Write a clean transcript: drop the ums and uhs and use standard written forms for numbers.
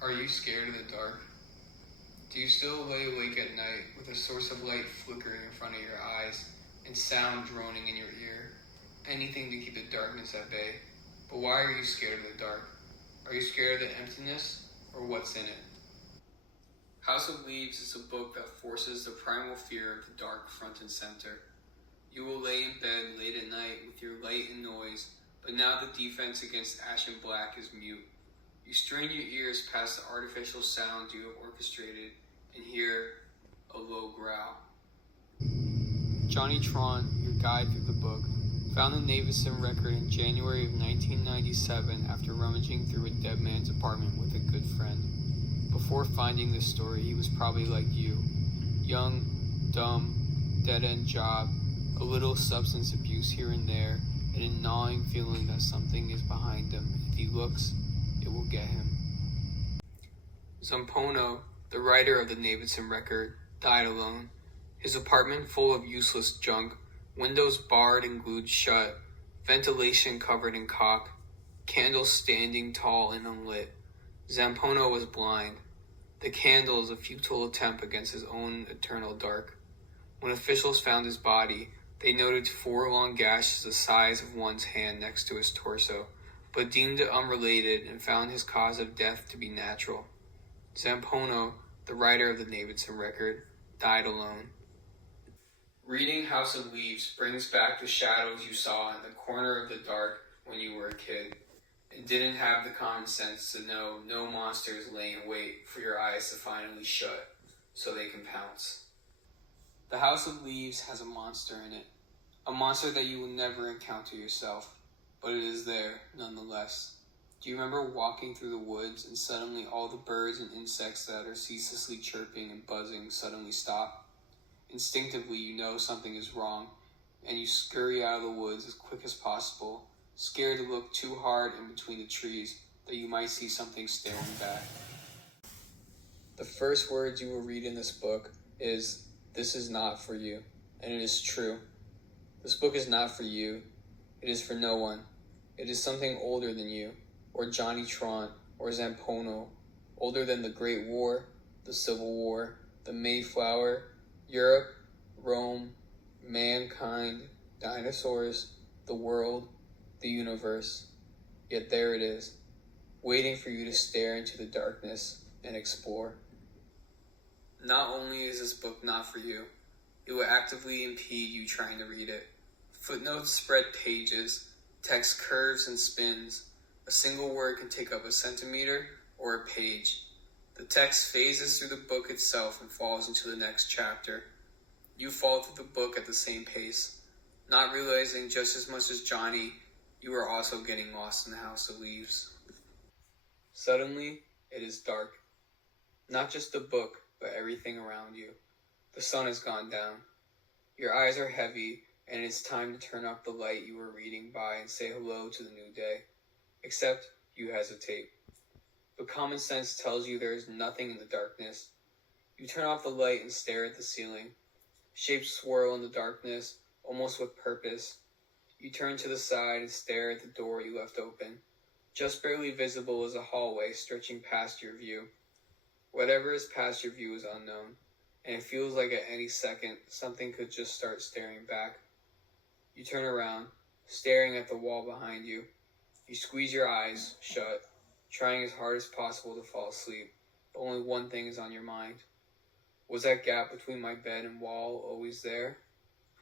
Are you scared of the dark? Do you still lay awake at night with a source of light flickering in front of your eyes and sound droning in your ear? Anything to keep the darkness at bay. But why are you scared of the dark? Are you scared of the emptiness or what's in it? House of Leaves is a book that forces the primal fear of the dark front and center. You will lay in bed late at night with your light and noise, but now the defense against ash and black is mute. You strain your ears past the artificial sound you have orchestrated and hear a low growl. Johnny Tron, your guide through the book, found the Davidson record in January of 1997 after rummaging through a dead man's apartment with a good friend. Before finding this story, he was probably like you. Young, dumb, dead-end job, a little substance abuse here and there, and a gnawing feeling that something is behind him. If he looks, it will get him. Zampono, the writer of the Davidson record, died alone. His apartment full of useless junk, windows barred and glued shut, ventilation covered in caulk, candles standing tall and unlit. Zampono was blind. The candle is a futile attempt against his own eternal dark. When officials found his body, they noted 4 long gashes the size of one's hand next to his torso, but deemed it unrelated and found his cause of death to be natural. Zampono, the writer of the Davidson record, died alone. Reading House of Leaves brings back the shadows you saw in the corner of the dark when you were a kid, and didn't have the common sense to know no monster is laying in wait for your eyes to finally shut so they can pounce. The House of Leaves has a monster in it, a monster that you will never encounter yourself, but it is there nonetheless. Do you remember walking through the woods and suddenly all the birds and insects that are ceaselessly chirping and buzzing suddenly stop? Instinctively you know something is wrong, and you scurry out of the woods as quick as possible, scared to look too hard in between the trees that you might see something staring back. The first words you will read in this book is, "This is not for you," and it is true. This book is not for you. It is for no one. It is something older than you, or Johnny Tron, or Zampono, older than the Great War, the Civil War, the Mayflower, Europe, Rome, mankind, dinosaurs, the world, the universe. Yet there it is, waiting for you to stare into the darkness and explore. Not only is this book not for you, it will actively impede you trying to read it. Footnotes spread pages, text curves and spins. A single word can take up a centimeter or a page. The text phases through the book itself and falls into the next chapter. You fall through the book at the same pace, not realizing just as much as Johnny, you are also getting lost in the House of Leaves. Suddenly, it is dark. Not just the book, but everything around you. The sun has gone down. Your eyes are heavy, and it is time to turn off the light you were reading by and say hello to the new day. Except you hesitate. But common sense tells you there is nothing in the darkness. You turn off the light and stare at the ceiling. Shapes swirl in the darkness, almost with purpose. You turn to the side and stare at the door you left open. Just barely visible is a hallway stretching past your view. Whatever is past your view is unknown, and it feels like at any second something could just start staring back. You turn around, staring at the wall behind you. You squeeze your eyes shut, trying as hard as possible to fall asleep, but only one thing is on your mind. Was that gap between my bed and wall always there?